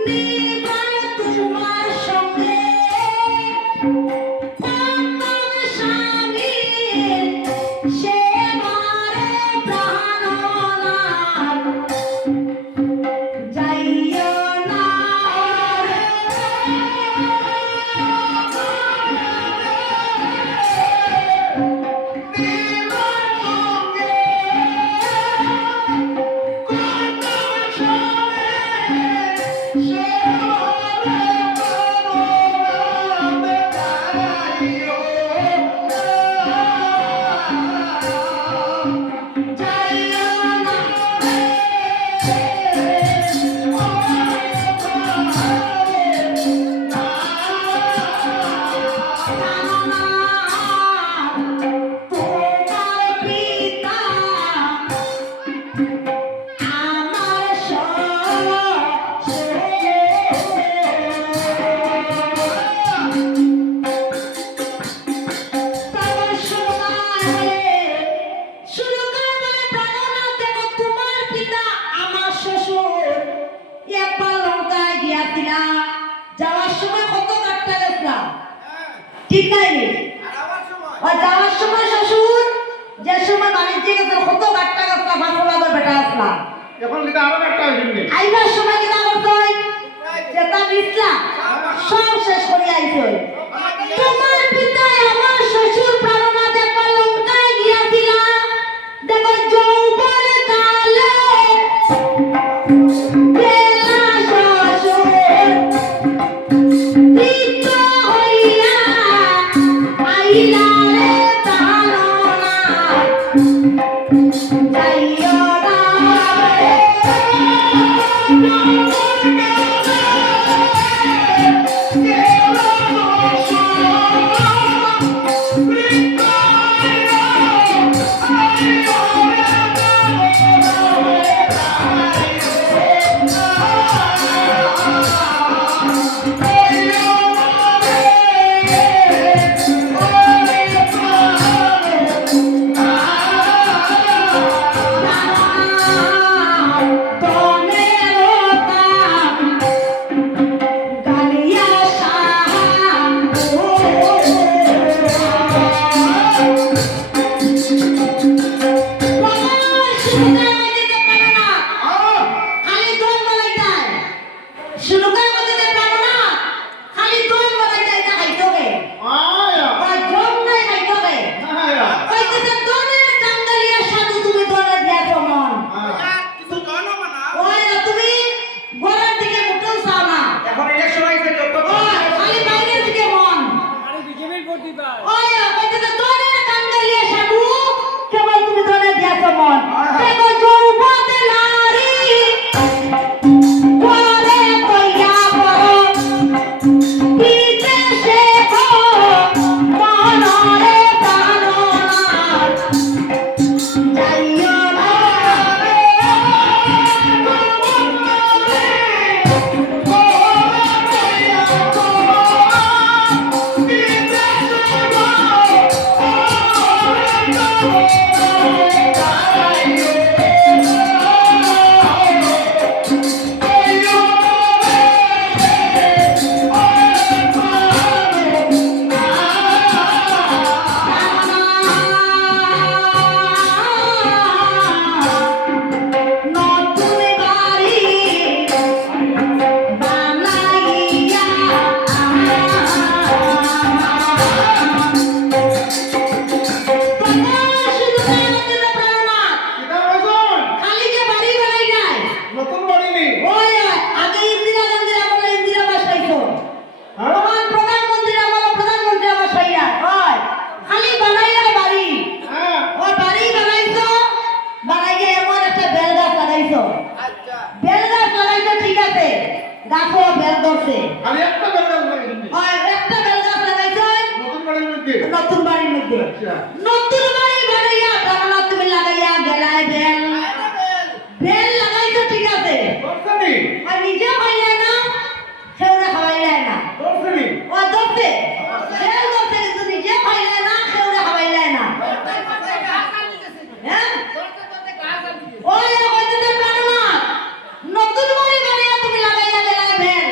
ঠিক নাই আর যাওয়ার সময় শ্বশুর যে সময় বাণিজ্যে গেছে কত গাট্টা গাছটা ফাঁসলা বেটা আসলাম এখন কিন্তু আরো একটা হইছে আইবার সময় কি না করতে যেটা নিছলা সব শেষ করে আইছো তোমার পিতা আমার শ্বশুর প্রাণনা দেখবার লঙ্কায় গিয়াছিল দেখো যৌবন কালে বেলা শ্বশুর পিত হইয়া আইলা রে তালনা যাইও না নতুন বাড়ির মধ্যে নতুন বাড়ি বানাইয়া প্রাণনা তুমি লাগাইয়া গেলায় বেল লাগাইছো ঠিক আছে আর নিজে খাইলে না সেওরা খাওয়াইলে না ও দোস্তে বেল দোস্তে কিন্তু নিজে খাইলে না সেওরা খাওয়াইলে না হ্যাঁ ওই কইতে প্রাণনা নতুন বাড়ি বানাইয়া তুমি লাগাইয়া গেলায় বেল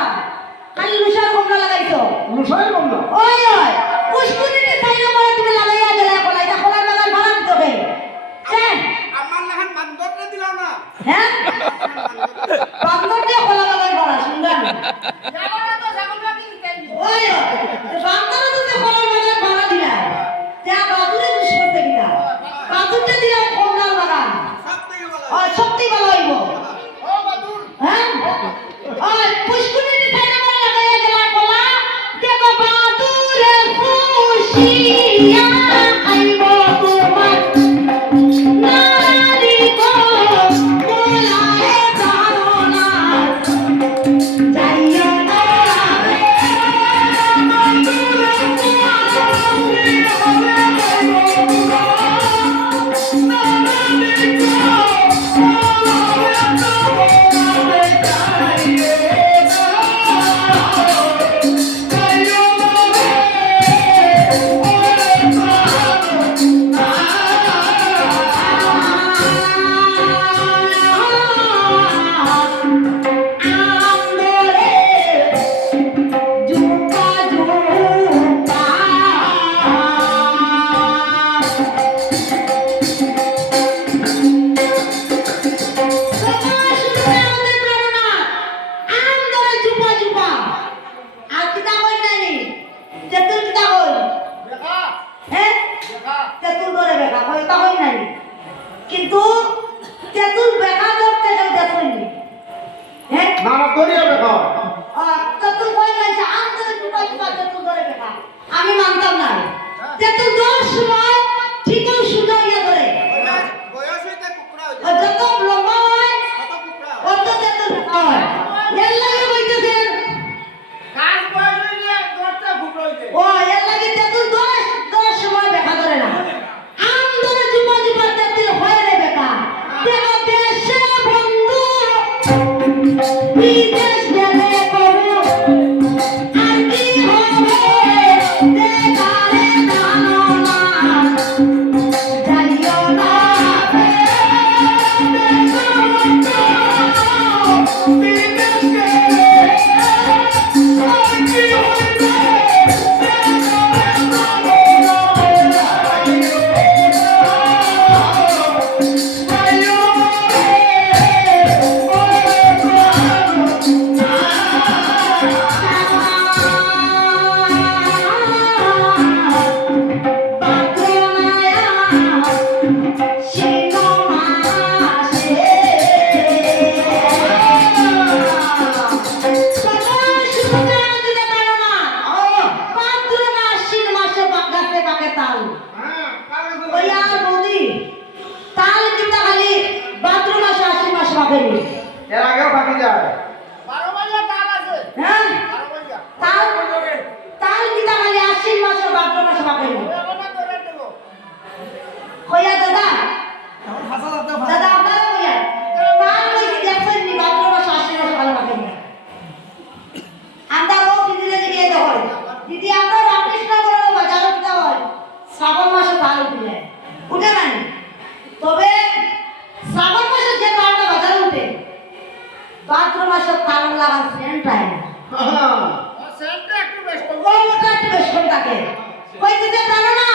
বেটা খালি লুসার কমলা লাগাইছো লুসাই কম না ওই ওই পুষ্কুনিতে সাইরে পরে তুমি লাগাইয়া গেলা কলাই এটা খোলা বাগান ভাড়া দিতে হবে হ্যাঁ আমার লাহান বান্দরটা দিল না হ্যাঁ বান্দর দিয়ে খোলা বাগান ভাড়া শুনলেন যাওয়াটা তো ছাগল বাকি নিতেই ওই বান্দর তো খোলা বাগান ভাড়া দিলা যা বাদুরে দুষ করতে গিয়া বাদুরটা দিলাম কমলার বাগান সব থেকে ভালো ওই সত্যি ভালো হইব ও বাদুর হ্যাঁ ওই পুষ্কুনিতে সাইরে পরে লাগাইয়া গেলা কলা দেখো বাদুরে খুশিয়া আইব তোমার নারী গো কোলায় জানো না যাইও না দেখা হ্যাঁ দেখা তেতুল ধরে বেকা কই তা হই নাই কিন্তু তেতুল বেকা ধরতে গেল দেখুনি হ্যাঁ না না করিয়া দেখাও তেতুল কই নাই যে আম ধরে টুকা টুকা তেতুল ধরে বেকা আমি মানতাম না তেতুল দশ সময় ঠিকই সুন্দর ইয়ে ধরে বয়স হইতে কুকুরা হইছে আর যত লম্বা হয় কত কুকুরা অত তেতুল বেকা হয় এর লাগে কইতেছেন কাজ বয়স হইলে দশটা কুকুরা হইছে ও এর লাগে তেতুল দশ সময় বেকা ধরে না আম ধরে যুবা যুবা তেতুল হয়ে রে বেকা দেখো দেশে বন্ধু বিদেশ গেলে কবু আর কি হবে দেখারে জানো না যাইও না বিদেশ গেলে আর কি হবে হ্যাঁ কালকে তো ওই আর বৌদি তাল কিতা খালি ভাদ্র মাসে আশ্বিন মাসে বাপেরি এর আগেও বাকি যায় 12 বাজিয়া তাল আছে হ্যাঁ 12 বাজিয়া তাল তাল কিতা খালি আশ্বিন মাসে ভাদ্র মাসে বাপেরি এখন ধরে দেব কইয়া দাদা দাদা আপনারা কইয়া তাল কই দেখছেন নি ভাদ্র মাসে আশ্বিন মাসে ভালো বাপেরি আমরা ও দিদিরে গিয়ে দেখো দিদি আমরা রামকৃষ্ণ করে বাজারে কিতা হয় শ্রাবণ মাসে তাল উঠে উঠে নাই তবে শ্রাবণ মাসে যে তালটা বাজারে উঠে ভাদ্র মাসে তাল লাগান সেন্ট হয় না সেন্টটা একটু বেশ ওই ওটা একটু বেশ করে থাকে কইতে যে জানো না